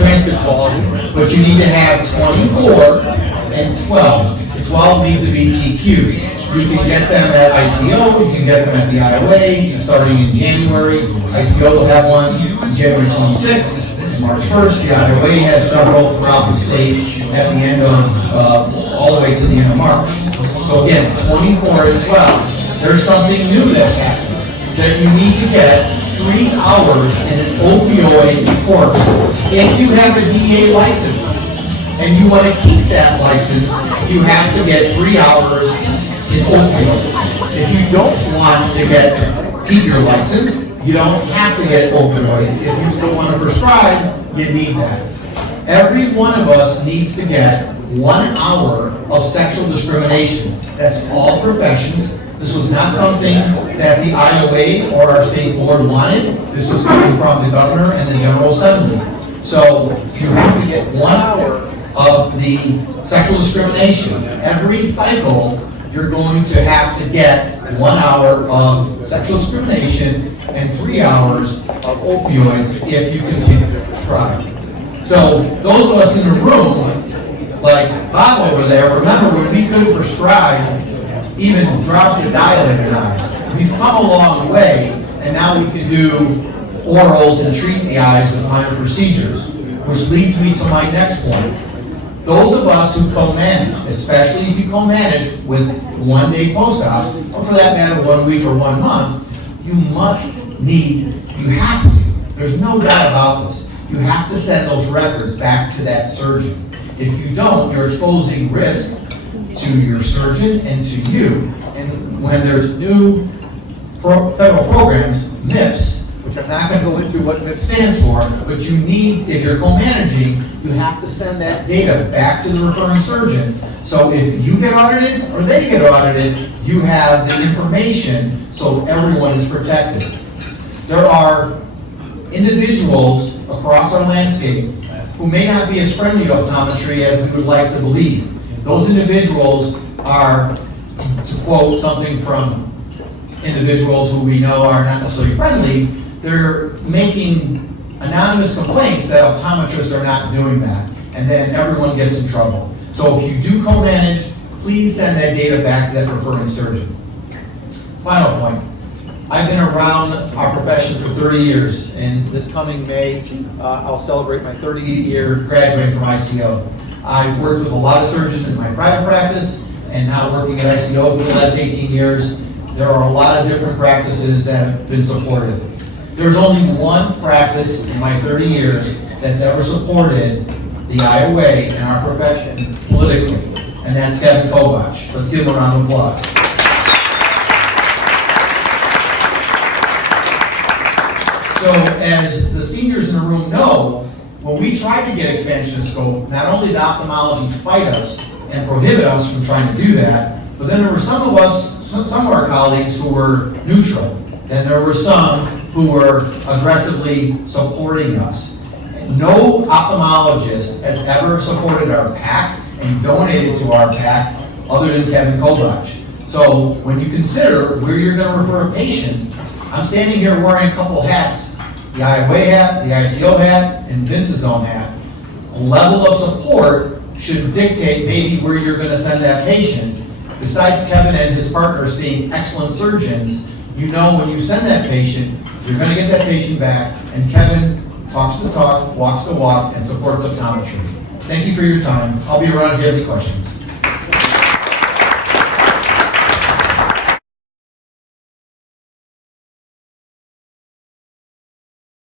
transcript quality, but you need to have 24 and 12. The 12 needs to be TQ. You can get them at ICO, you can get them at the IOA, starting in January. ICO will have one January 26th, March 1st. The IOA has several throughout the state at the end of, all the way to the end of March. So again, 24 and 12. There's something new that's happening, that you need to get 3 hours in an opioid course. If you have a DEA license and you want to keep that license, you have to get 3 hours in opioids. If you don't want to keep your license, you don't have to get opioids. If you still want to prescribe, you need that. Every one of us needs to get 1 hour of sexual discrimination. That's all professions. This was not something that the IOA or our state board wanted. This was coming from the governor and the General Assembly. So you have to get 1 hour of the sexual discrimination. Every cycle, you're going to have to get 1 hour of sexual discrimination and 3 hours of opioids if you continue to prescribe. So those of us in the room, like Bob over there, remember when we couldn't prescribe even drops of dilated eyes. We've come a long way, and now we can do orals and treat the eyes with minor procedures, which leads me to my next point. Those of us who co-manage, especially if you co-manage with 1 day post-op, or for that matter 1 week or 1 month, you have to, there's no doubt about this, you have to send those records back to that surgeon. If you don't, you're exposing risk to your surgeon and to you. And when there's new federal programs, MIPS, which I'm not going to go into what MIPS stands for, but you need, if you're co-managing, you have to send that data back to the referring surgeon. So if you get audited or they get audited, you have the information so everyone is protected. There are individuals across our landscape who may not be as friendly to optometry as we would like to believe. Those individuals are, to quote something from individuals who we know are not necessarily friendly, they're making anonymous complaints that optometrists are not doing that, and then everyone gets in trouble. So if you do co-manage, please send that data back to that referring surgeon. Final point. I've been around our profession for 30 years, and this coming May, I'll celebrate my 30th year graduating from ICO. I've worked with a lot of surgeons in my private practice, and now working at ICO for the last 18 years. There are a lot of different practices that have been supportive. There's only one practice in my 30 years that's ever supported the IOA and our profession politically, and that's Kevin Kovach. Let's give him a round of applause. So as the seniors in the room know, when we tried to get expansion of scope, not only did ophthalmology fight us and prohibit us from trying to do that, but then there were some of our colleagues who were neutral. Then there were some who were aggressively supporting us. No ophthalmologist has ever supported our PAC and donated to our PAC other than Kevin Kovach. So when you consider where you're going to refer a patient, I'm standing here wearing a couple hats. The IOA hat, the ICO hat, and Vince's own hat. A level of support should dictate maybe where you're going to send that patient. Besides Kevin and his partners being excellent surgeons, you know when you send that patient, you're going to get that patient back, and Kevin talks the talk, walks the walk, and supports optometry. Thank you for your time. I'll be around if you have any questions.